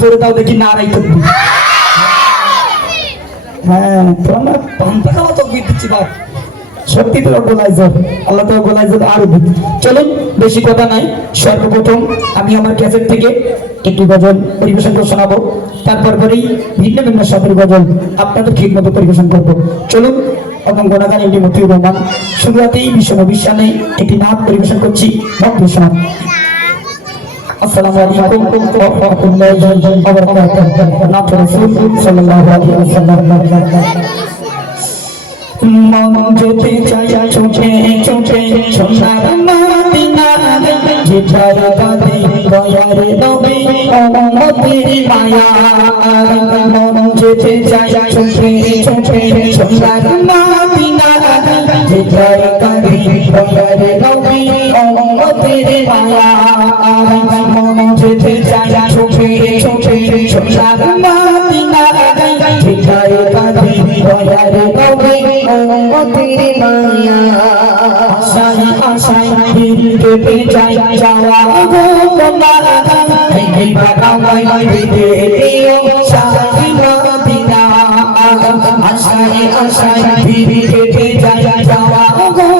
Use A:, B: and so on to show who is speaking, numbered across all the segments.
A: জোরে দাও দেখি করবি হ্যাঁ পান্তা খাওয়া তো সত্যি গোলাই জোর। আল্লাহ গোলাই জোর, আরও চলুন, বেশি কথা নাই। সর্বপ্রথম আমি আমার ক্যাসেট থেকে একটি গজল পরিবেশন করে শোনাবো। তারপর পরেই ভিন্ন ভিন্ন স্বাদের গজল আপনাদের ঠিক মতো পরিবেশন করব। চলুন, এবং গোনাগান এটি মতিউর রহমান। শুরুয়াতেই বিশ্ব নবিশ্বানে একটি নাম পরিবেশন করছি। ভক্ত শোনাব। আসসালামু আলাইকুম। ওয়া রাহমাতুল্লাহি ওয়া বারাকাতুহু নাম রাসূল সাল্লাল্লাহু আলাইহি ওয়াসাল্লাম মন যেতে চাই চোখে চোখে সোনার মদিনা যেটার কাঁধে দয়ার নবী অমতের মায়া। মন যেতে চাই চোখে চোখে সোনার মদিনা যেটার কাঁধে দয়ার নবী অমতের মায়া মন যেতে চাই চোখে চোখে সোনার মদিনা যেটার কাঁধে দয়ার নবী অমতের মায়া আশায় আশায় দিলকে পেঁচাই যাওয়া গো তোমার এই বাবা মাই দিতে দিও শাহি মদিনা আশায় আশায় দিলকে পেঁচাই যাওয়া গো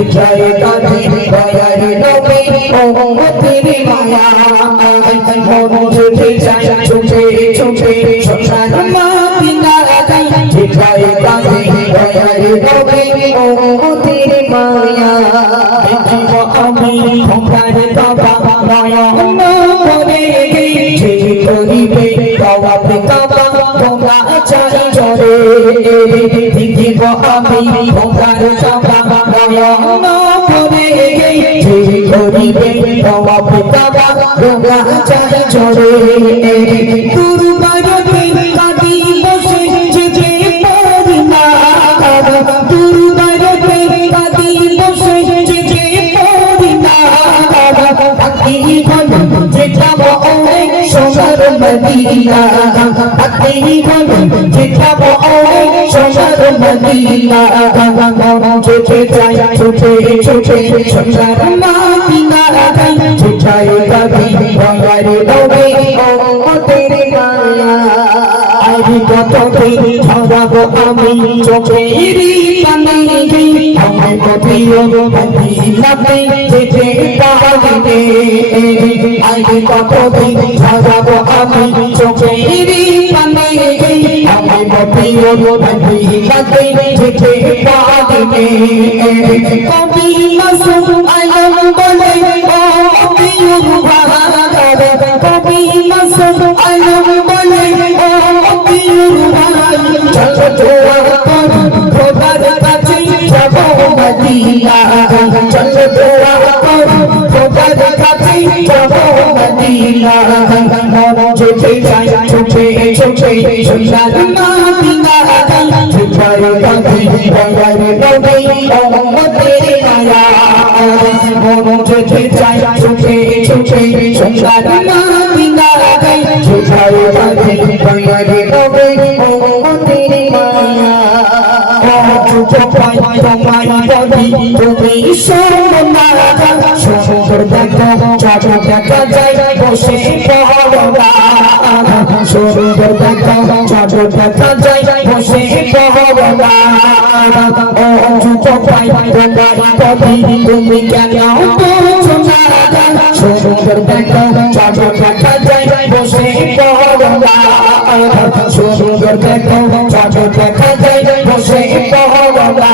A: যে যায় কাঁদে দয়ার নবী ও মতের মায়া মন যেতে চাই চোখে চোখে সোনার মদিনা যে যায় কাঁদে দয়ার নবী ও মতের মায়া দেখিব আমি তোমার বাবা নয়ন করে যে করিবে বাবা বাবা তোমরা চাই চলে দেখিব আমি তোমার বাবা নয়ন করে যে করিবে বাবা বাবা তোমরা চাই মদিনা পাখি বল যে যাব ওই সোনার মদিনা মন যেতে চাই ছুটে ছুটে সোনার মদিনা ছুটাই কাবি ভয়ারে নবে ছড়াবো আমি চোখেরই পানি আমার কপিও পানি যেতে পারিনে আমি কতদিন আমি চোখেরই পানি আমার কপিও পানি যেতে পারিনে কবি যেতে চাই ছুটে ছুটে সোনার মদিনা ছুটাই কাঁদি ভয়ারে নবী অমতের মায়া যেতে চাই ছুটে ছুটে সোনার মদিনা ছুটাই কাঁদি ভয়ারে নবী অমতের সোনা চাচা দেখা যায়, বসে পড়া সুন্দর দেখো চাচা দেখা যায়, বসে পড়া ও যুব পাই তোমার কবি তুমি কেন বোঝো না সুন্দর দেখো চাচা দেখা যায়, বসে পড়া সুন্দর দেখো চাচা দেখা যায়, বসে পড়া